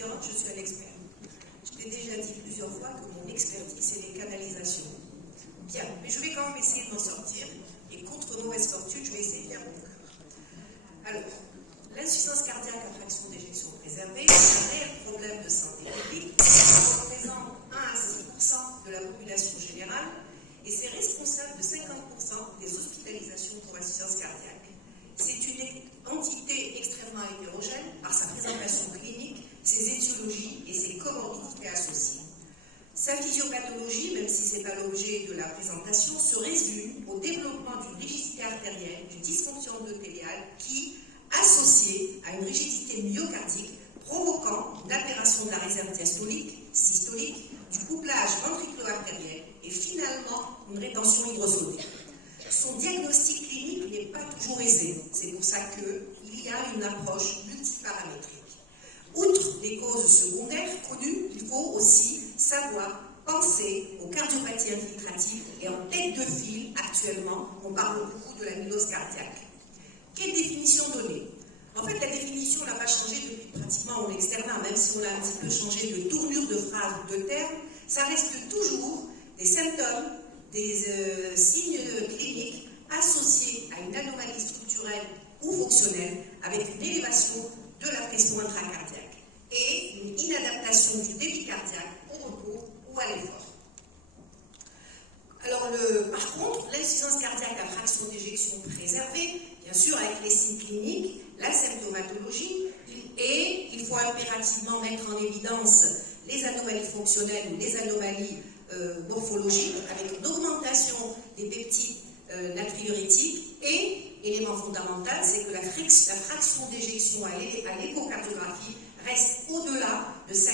différente, je suis un expert. Je t'ai déjà dit plusieurs fois que mon expertise, c'est les canalisations. Bien, mais je vais quand même essayer de m'en sortir, et contre mauvaise fortune, je vais essayer de faire mon cœur. Alors, l'insuffisance cardiaque à fraction d'éjection préservée est un réel problème de santé publique qui représente 1 à 6% de la population générale et c'est responsable de 50% des hospitalisations pour insuffisance cardiaque. C'est une entité extrêmement hétérogène par sa présentation clinique, ses étiologies et ses comorbidités associées. Sa physiopathologie, même si ce n'est pas l'objet de la présentation, se résume au développement d'une rigidité artérielle, d'une dysfonction endothéliale qui, associée à une rigidité myocardique, provoquant une altération de la réserve diastolique, systolique, du couplage ventriculo-artériel et finalement une rétention hydrosolique. Son diagnostic clinique n'est pas toujours aisé, c'est pour ça qu'il y a une approche multiparamétrique. Outre les causes secondaires connues, il faut aussi savoir penser aux cardiopathies infiltratives et en tête de file, actuellement, on parle beaucoup de l'amylose cardiaque. Quelle définition donner? En fait, la définition n'a pas changé depuis pratiquement mon externat, même si on a un petit peu changé de tournure de phrase ou de terme, ça reste toujours des symptômes, des signes cliniques associés à une anomalie structurelle ou fonctionnelle avec une élévation de la pression intracardiaque et une inadaptation du débit cardiaque au repos ou à l'effort. Alors, par contre, l'insuffisance cardiaque à fraction d'éjection préservée, bien sûr avec les signes cliniques, la symptomatologie, et il faut impérativement mettre en évidence les anomalies fonctionnelles ou les anomalies morphologiques avec une augmentation des peptides natriurétiques et, élément fondamental, c'est que la fraction d'éjection à l'échocardiographie reste au-delà de 50%,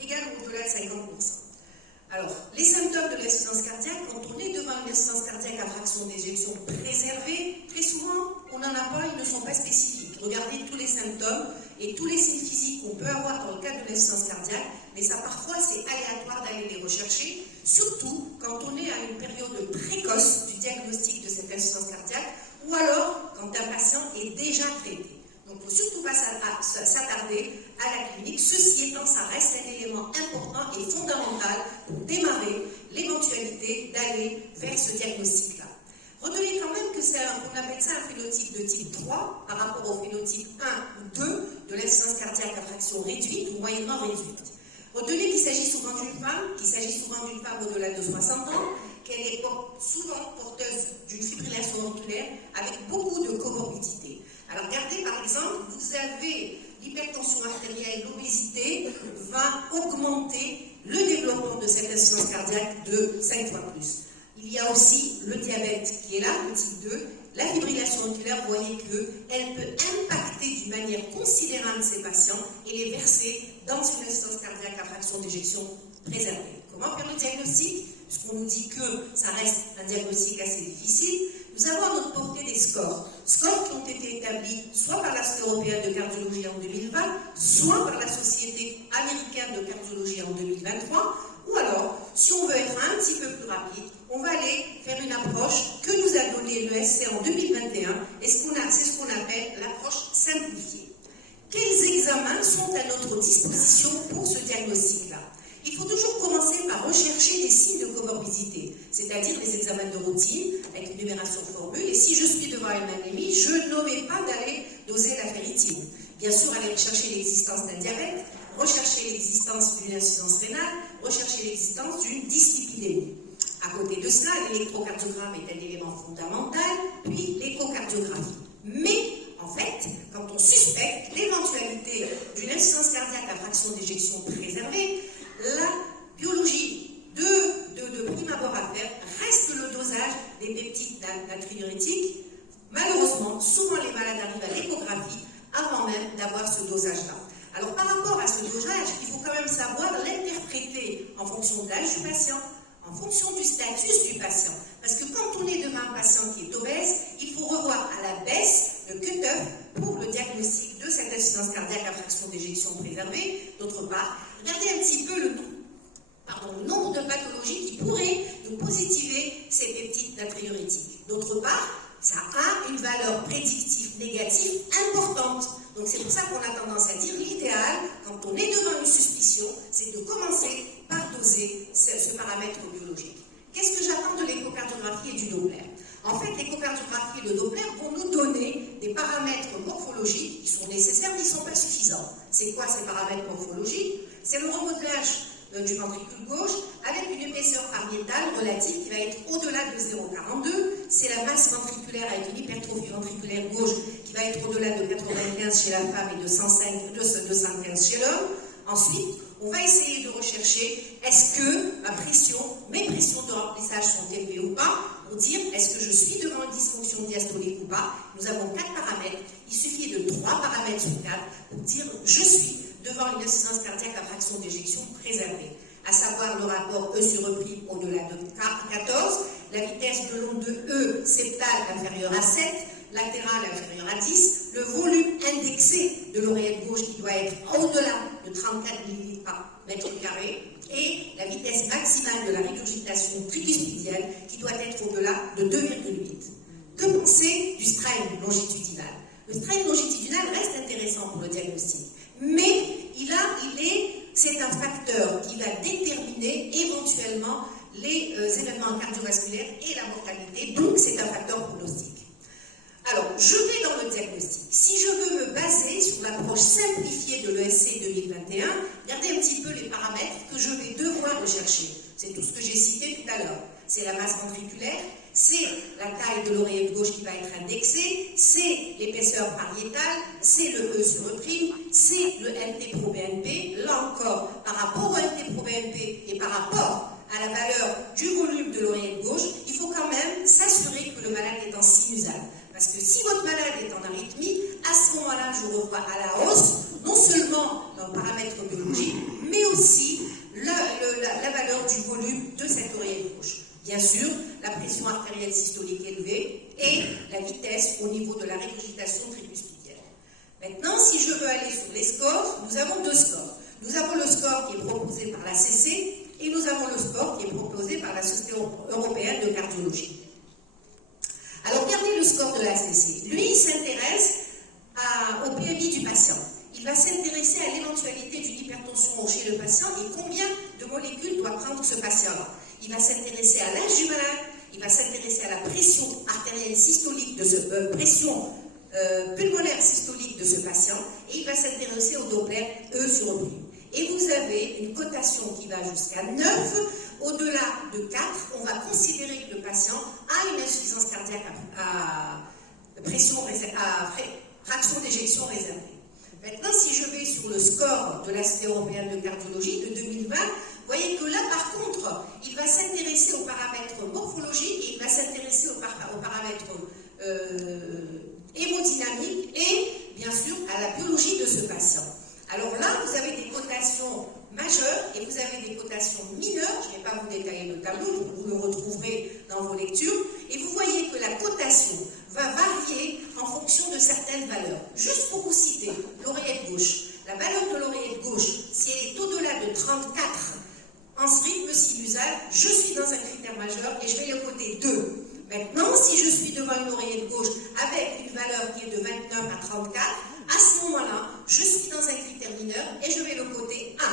égale ou au-delà de 50%. Alors, les symptômes de l'insuffisance cardiaque, quand on est devant une insuffisance cardiaque à fraction d'éjection préservée, très souvent, on n'en a pas, ils ne sont pas spécifiques. Regardez tous les symptômes et tous les signes physiques qu'on peut avoir dans le cadre de l'insuffisance cardiaque, mais ça, parfois, c'est aléatoire d'aller les rechercher, surtout quand on est à une période précoce du diagnostic de cette insuffisance cardiaque, ou alors quand un patient est déjà traité. Donc, il ne faut surtout pas s'attarder à la clinique. Ceci étant, ça reste un élément important et fondamental pour démarrer l'éventualité d'aller vers ce diagnostic-là. Retenez quand même que on appelle ça un phénotype de type 3 par rapport au phénotype 1 ou 2 de l'insuffisance cardiaque à fraction réduite ou moyennement réduite. Retenez qu'il s'agit souvent d'une femme, au-delà de 60 ans, qu'elle est souvent porteuse d'une fibrillation auriculaire avec beaucoup de comorbidités. Alors regardez par exemple, vous avez l'hypertension artérielle, l'obésité va augmenter le développement de cette insuffisance cardiaque de 5 fois plus. Il y a aussi le diabète qui est là, le type 2, la fibrillation auriculaire, vous voyez qu'elle peut impacter d'une manière considérable ces patients et les verser dans une insuffisance cardiaque à fraction d'éjection préservée. Comment faire le diagnostic? Puisqu'on nous dit que ça reste un diagnostic assez difficile, nous avons à notre portée des scores qui ont été établis soit par la Société européenne de cardiologie en 2020, soit par la Société américaine de cardiologie en 2023, ou alors, si on veut être un petit peu plus rapide, on va aller faire une approche que nous a donnée l'ESC en 2021, et c'est ce qu'on appelle l'approche simplifiée. Quels examens sont à notre disposition pour ce diagnostic-là? Il faut toujours commencer par rechercher des signes de comorbidité, c'est-à-dire des examens de routine avec une numération de formule. Et si je suis devant une anémie, je n'aurai pas d'aller doser la ferritine. Bien sûr, aller rechercher l'existence d'un diabète, rechercher l'existence d'une insuffisance rénale, rechercher l'existence d'une dyslipidémie. À côté de cela, l'électrocardiogramme est un élément fondamental, puis l'échocardiographie. Mais, en fait, quand on suspecte l'éventualité d'une insuffisance cardiaque à fraction d'éjection préservée, la biologie de prime abord à faire reste le dosage des peptides natriurétiques. Malheureusement, souvent les malades arrivent à l'échographie avant même d'avoir ce dosage-là. Alors par rapport à ce dosage, il faut quand même savoir l'interpréter en fonction de l'âge du patient, en fonction du statut du patient. Parce que quand on est devant un patient qui est obèse, il faut revoir à la baisse le cut-off pour le diagnostic de cette insuffisance cardiaque à fraction d'éjection préservée. D'autre part, regardez un petit peu le nombre de pathologies qui pourraient nous positiver ces peptides natriurétiques. D'autre part, ça a une valeur prédictive négative importante. Donc c'est pour ça qu'on a tendance à dire l'idéal, C'est quoi ces paramètres morphologiques? C'est le remodelage du ventricule gauche avec une épaisseur pariétale relative qui va être au-delà de 0,42. C'est la masse ventriculaire avec une hypertrophie ventriculaire gauche qui va être au-delà de 95 chez la femme et de 215 chez l'homme. Ensuite, on va essayer de rechercher est-ce que mes pressions de remplissage sont élevées ou pas, pour dire est-ce que je suis devant une dysfonction diastolique ou pas. Nous avons 4 paramètres, il suffit de 3 paramètres sur 4 pour dire je suis devant une insuffisance cardiaque à fraction d'éjection préservée, à savoir le rapport E sur E' au-delà de 14, la vitesse de l'onde de E septale inférieure à 7, latérale inférieure à 10, le volume indexé de l'oreillette gauche qui doit être au-delà de 34 ml par mètre carré, et la vitesse maximale de la régurgitation tricuspidienne qui doit être au-delà de 2,8. Que penser du strain longitudinal? Le strain longitudinal reste intéressant pour le diagnostic, mais c'est un facteur qui va déterminer éventuellement les événements cardiovasculaires et la mortalité, donc c'est un facteur prognostique. Alors, je vais dans le diagnostic. Si je veux me baser sur l'approche simplifiée de l'ESC 2021, regardez un petit peu les paramètres que je vais devoir rechercher. C'est tout ce que j'ai cité tout à l'heure. C'est la masse ventriculaire, c'est la taille de l'oreillette gauche qui va être indexée, c'est l'épaisseur pariétale, c'est le E sur E', c'est le NT-proBNP. Là encore, par rapport au NT-proBNP et par rapport à la valeur du volume de l'oreillette gauche, il faut quand même s'assurer que le malade est en sinusale. Parce que si votre malade est en arythmie, à ce moment-là, je revois à la hausse non seulement un paramètre biologique, mais aussi la valeur du volume de cette oreillette gauche. Bien sûr, la pression artérielle systolique élevée et la vitesse au niveau de la régurgitation tricuspidienne. Maintenant, si je veux aller sur les scores, nous avons 2 scores. Nous avons le score qui est proposé par la CC et nous avons le score qui est proposé par la Société européenne de cardiologie. Alors, regardez le score de la CC. Lui, il s'intéresse au PMI du patient. Il va s'intéresser à l'éventualité d'une hypertension chez le patient et combien de molécules doit prendre ce patient-là. Il va s'intéresser à l'âge du malade, il va s'intéresser à la pression artérielle systolique pression pulmonaire systolique de ce patient, et il va s'intéresser au Doppler E sur E'. Et vous avez une cotation qui va jusqu'à 9. Au-delà de 4, on va considérer que le patient a une insuffisance cardiaque à fraction d'éjection réservée. Maintenant, si je vais sur le score de la Société européenne de cardiologie de 2020, vous voyez que là, par contre, il va s'intéresser aux paramètres morphologiques et il va s'intéresser aux paramètres hémodynamiques et, bien sûr, à la biologie de ce patient. Alors là, vous avez des cotations majeures et vous avez des cotations mineures. Je ne vais pas vous détailler le tableau, vous le retrouverez dans vos lectures. Et vous voyez que la cotation va varier en fonction de certaines valeurs. Juste pour vous citer, l'oreillette gauche. La valeur de l'oreillette gauche, si elle est au-delà de 34 en rythme sinusal, je suis dans un critère majeur et je vais le côté 2. Maintenant, si je suis devant une oreillette gauche avec une valeur qui est de 29 à 34, à ce moment-là, je suis dans un critère mineur et je vais le côté 1.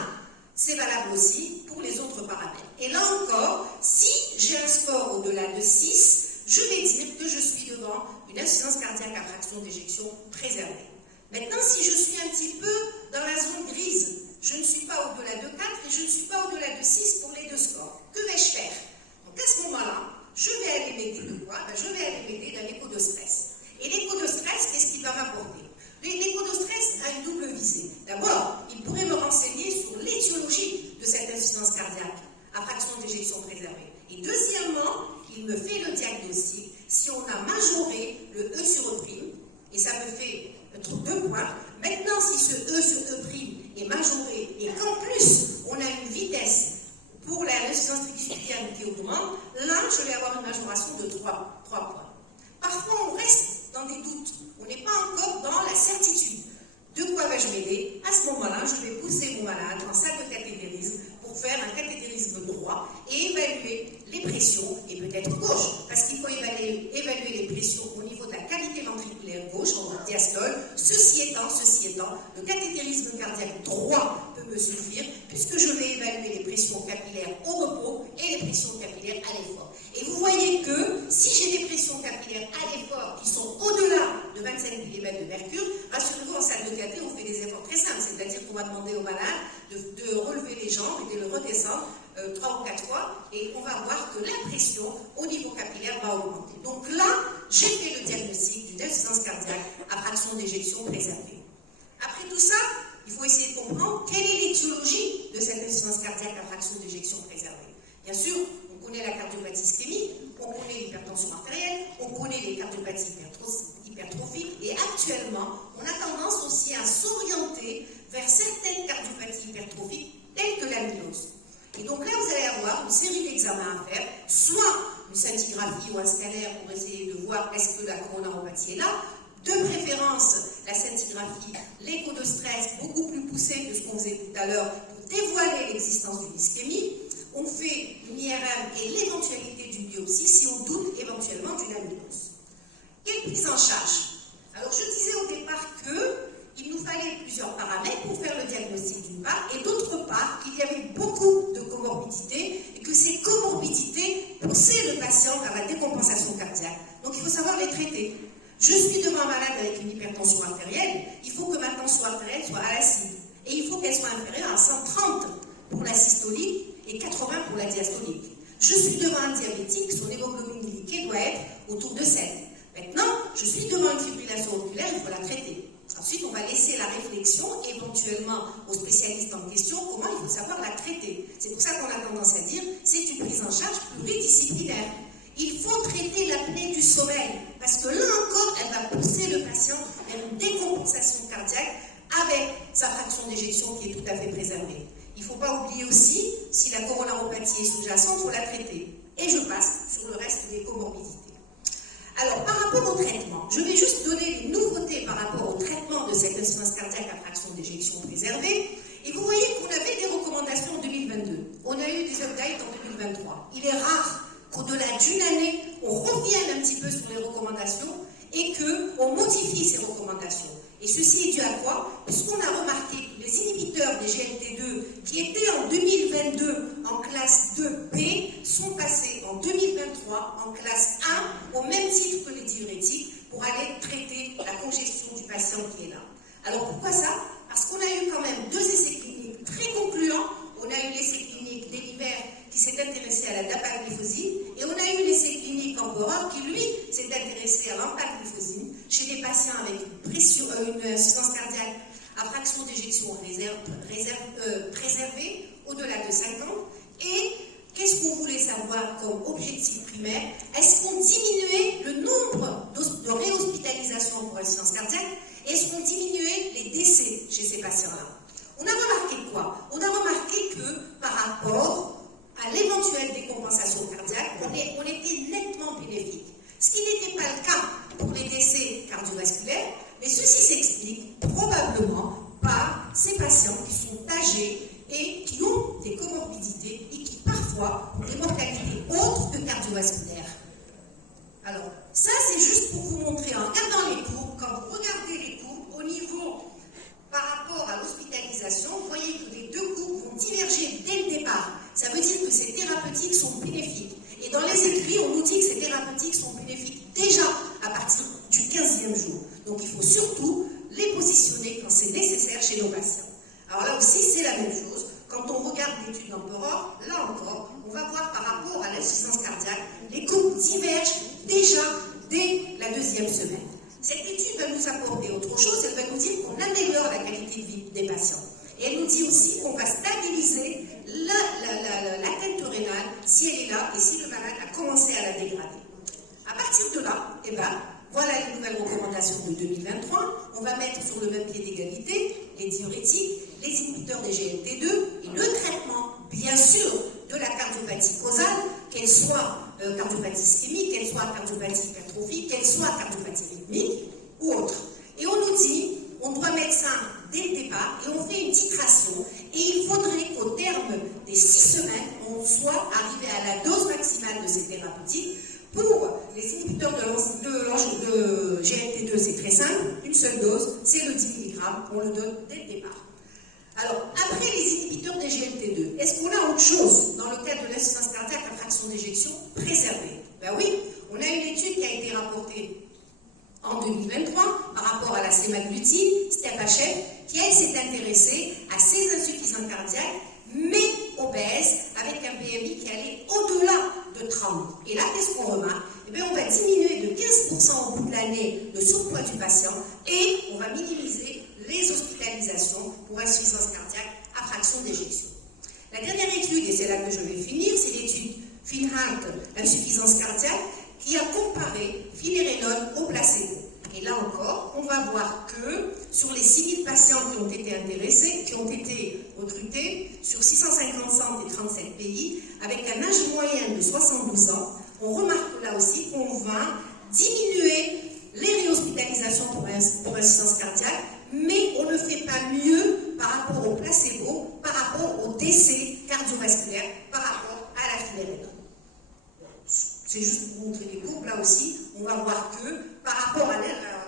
C'est valable aussi pour les autres paramètres. Et là encore, si j'ai un score au-delà de 6, je vais dire que je suis devant une insuffisance cardiaque à fraction d'éjection préservée. Maintenant, si je suis un petit peu dans la zone grise, je ne suis pas au-delà de 4 et je ne suis pas au-delà de 6 pour les 2 scores. Que vais-je faire? Donc à ce moment-là, je vais aller m'aider de quoi? Je vais aller m'aider d'un écho de stress. Et l'écho de stress, qu'est-ce qu'il va m'apporter? L'écho de stress a une double visée. D'abord, il pourrait me renseigner sur l'étiologie de cette insuffisance cardiaque à fraction d'éjection préservée. Et deuxièmement, il me fait le diagnostic si on a majoré le E sur E', et ça me fait 2 points. Maintenant, si ce E sur E' est majoré et qu'en plus, on a une vitesse pour l'insuffisance tricuspidienne qui augmente, là, je vais avoir une majoration de 3 points. Parfois, on reste dans des doutes. On n'est pas encore dans la certitude. De quoi vais-je m'aider? À ce moment-là, je vais pousser mon malade en salle de cathétérisme pour faire un cathétérisme droit et évaluer les pressions, et peut-être gauche, parce qu'il faut évaluer les pressions au niveau de la cavité ventriculaire gauche, en diastole. Ceci étant, le cathétérisme cardiaque droit peut me suffire, puisque je vais évaluer les pressions capillaires au repos et les pressions capillaires à l'effort. Et vous voyez que si j'ai des pressions capillaires à l'effort qui sont au-delà de 25 mm de mercure, rassurez-vous, en salle de cathé, on fait des efforts très simples, c'est-à-dire on va demander au malade de relever les jambes et de le redescendre 3 ou 4 fois, et on va voir que la pression au niveau capillaire va augmenter. Donc là, j'ai fait le diagnostic d'une insuffisance cardiaque à fraction d'éjection préservée. Après tout ça, il faut essayer de comprendre quelle est l'étiologie de cette insuffisance cardiaque à fraction d'éjection préservée. Bien sûr, on connaît la cardiopathie ischémique, on connaît l'hypertension artérielle, on connaît les cardiopathies hypertrophiques, et actuellement, on a tendance aussi à s'orienter vers certaines cardiopathies hypertrophiques telles que l'amylose. Et donc là, vous allez avoir une série d'examens à faire, soit une scintigraphie ou un scanner pour essayer de voir est-ce que la coronaropathie est là. De préférence, la scintigraphie, l'écho de stress beaucoup plus poussé que ce qu'on faisait tout à l'heure pour dévoiler l'existence d'une ischémie. On fait une IRM et l'éventualité d'une biopsie si on doute éventuellement d'une amylose. Quelle prise en charge? Alors je disais au départ qu'il nous fallait plusieurs paramètres pour faire le diagnostic d'une part, et d'autre part qu'il y avait beaucoup de comorbidités et que ces comorbidités poussaient le patient vers la décompensation cardiaque. Donc il faut savoir les traiter. Je suis devant un malade avec une hypertension artérielle, il faut que ma tension artérielle soit à la cible. Et il faut qu'elle soit inférieure à 130 pour la systolique et 80 pour la diastolique. Je suis devant un diabétique, son hémoglobine glycée doit être autour de 7. Maintenant, je suis devant une fibrillation auriculaire, il faut la traiter. Ensuite, on va laisser la réflexion, éventuellement aux spécialistes en question, comment il faut savoir la traiter. C'est pour ça qu'on a tendance à dire, c'est une prise en charge pluridisciplinaire. Il faut traiter l'apnée du sommeil, parce que là encore, elle va pousser le patient vers une décompensation cardiaque avec sa fraction d'éjection qui est tout à fait préservée. Il ne faut pas oublier aussi, si la coronaropathie est sous-jacente, il faut la traiter. Et je passe sur le reste des comorbidités. Alors, par rapport au traitement, je vais juste donner les nouveautés par rapport au traitement de cette insuffisance cardiaque à fraction d'éjection préservée. Et vous voyez qu'on avait des recommandations en 2022. On a eu des updates en 2023. Il est rare qu'au-delà d'une année, on revienne un petit peu sur les recommandations et qu'on modifie ces recommandations. Et ceci est dû à quoi? Puisqu'on a remarqué que les inhibiteurs des GLT2 qui étaient en 2022 en classe 2B sont passés en 2023 en classe 1 au même titre que les diurétiques pour aller traiter la congestion du patient qui est là. Alors pourquoi ça? Parce qu'on a eu quand même 2 essais cliniques très concluants. On a eu l'essai clinique d'Eliver qui s'est intéressé à la dapagliflozine et on a eu l'essai clinique Emperor qui, lui, s'est intéressé à l'empagliflozine chez des patients avec une insuffisance cardiaque à fraction d'éjection préservée au-delà de 50 ans. Et qu'est-ce qu'on voulait savoir comme objectif primaire? Est-ce qu'on diminuait le nombre de réhospitalisations pour insuffisance cardiaque? Est-ce qu'on diminuait les décès chez ces patients-là? On a remarqué quoi? On a remarqué que par rapport à l'éventuelle décompensation cardiaque, on était nettement bénéfique. Ce qui n'était pas le cas pour les décès cardiovasculaires, mais ceci s'explique probablement par ces patients qui sont âgés et qui ont des comorbidités et qui parfois ont des mortalités autres que cardiovasculaires. Alors, ça c'est juste pour vous montrer en regardant les courbes, quand vous regardez les courbes au niveau par rapport à l'hospitalisation, vous voyez que les 2 courbes vont diverger dès le départ. Ça veut dire que ces thérapeutiques sont bénéfiques. Et dans les écrits, on nous dit que ces thérapeutiques sont bénéfiques déjà à partir du 15e jour. Donc il faut surtout les positionner quand c'est nécessaire chez nos patients. Alors là aussi, c'est la même chose. Quand on regarde l'étude d'Emperor, là encore, on va voir par rapport à l'insuffisance cardiaque, les courbes divergent déjà dès la 2e semaine. Cette étude va nous apporter autre chose, elle va nous dire qu'on améliore la qualité de vie des patients. Et elle nous dit aussi qu'on va stabiliser l'atteinte rénale si elle est là et si le malade a commencé à la dégrader. À partir de là, voilà les nouvelles recommandations de 2023. On va mettre sur le même pied d'égalité les diurétiques, les inhibiteurs des GLT2 et le traitement, bien sûr, de la cardiopathie causale, qu'elle soit cardiopathie ischémique, qu'elle soit cardiopathie hypertrophique, qu'elle soit cardiopathie rythmique ou autre. Et on nous dit, on doit mettre ça dès le départ et on fait une titration. Et il faudrait qu'au terme des 6 semaines, on soit arrivé à la dose maximale de ces thérapeutiques. Pour les inhibiteurs de GLT2, c'est très simple, une seule dose, c'est le 10 mg, on le donne dès le départ. Alors, après les inhibiteurs des GLT2, est-ce qu'on a autre chose dans le cadre de l'insuffisance cardiaque à fraction d'éjection préservée? Ben oui, on a une étude qui a été rapportée en 2023 par rapport à la sémaglutide, STEP-HF, qui elle s'est intéressée à ces insuffisants cardiaques, mais obèses, avec un BMI qui allait au-delà de 30. Et là, qu'est-ce qu'on remarque? Eh bien, on va diminuer de 15% au bout de l'année le surpoids du patient et on va minimiser les hospitalisations pour insuffisance cardiaque à fraction d'éjection. La dernière étude, et c'est là que je vais finir, c'est l'étude Finhart, insuffisance cardiaque, qui a comparé finérenone au placebo. Et là encore, on va voir que sur les 6000 patients qui ont été intéressés, qui ont été recrutés, sur 650 centres et 37 pays, avec un âge moyen de 72 ans, on remarque là aussi qu'on va diminuer les réhospitalisations pour insuffisance cardiaque, mais on ne fait pas mieux par rapport au placebo, par rapport au décès cardiovasculaire, par rapport à la finérenone. C'est juste pour vous montrer les courbes, là aussi, on va voir que par rapport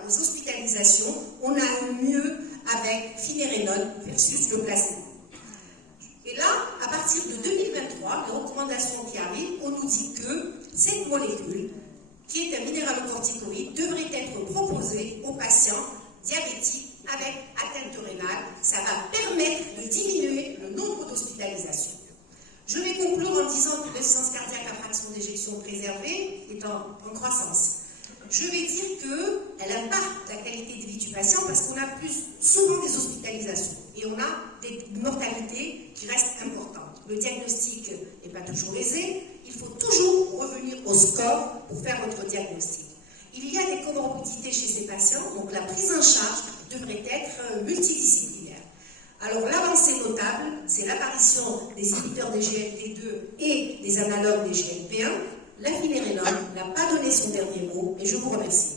aux hospitalisations, on a mieux avec finérenone versus le placebo. Et là, à partir de 2023, les recommandations qui arrivent, on nous dit que cette molécule, qui est un minéralocorticoïde, devrait être proposée aux patients diabétiques avec atteinte rénale. Ça va permettre de diminuer le nombre d'hospitalisations. Je vais conclure en disant que l'insuffisance cardiaque à fraction d'éjection préservée est en croissance. Je vais dire qu'elle impacte la qualité de vie du patient parce qu'on a plus souvent des hospitalisations et on a des mortalités qui restent importantes. Le diagnostic n'est pas toujours aisé, il faut toujours revenir au score pour faire votre diagnostic. Il y a des comorbidités chez ces patients, donc la prise en charge devrait être multidisciplinaire. Alors l'avancée notable, c'est l'apparition des inhibiteurs des GLP2 et des analogues des GLP1. La finérenone n'a pas donné son dernier mot et je vous remercie.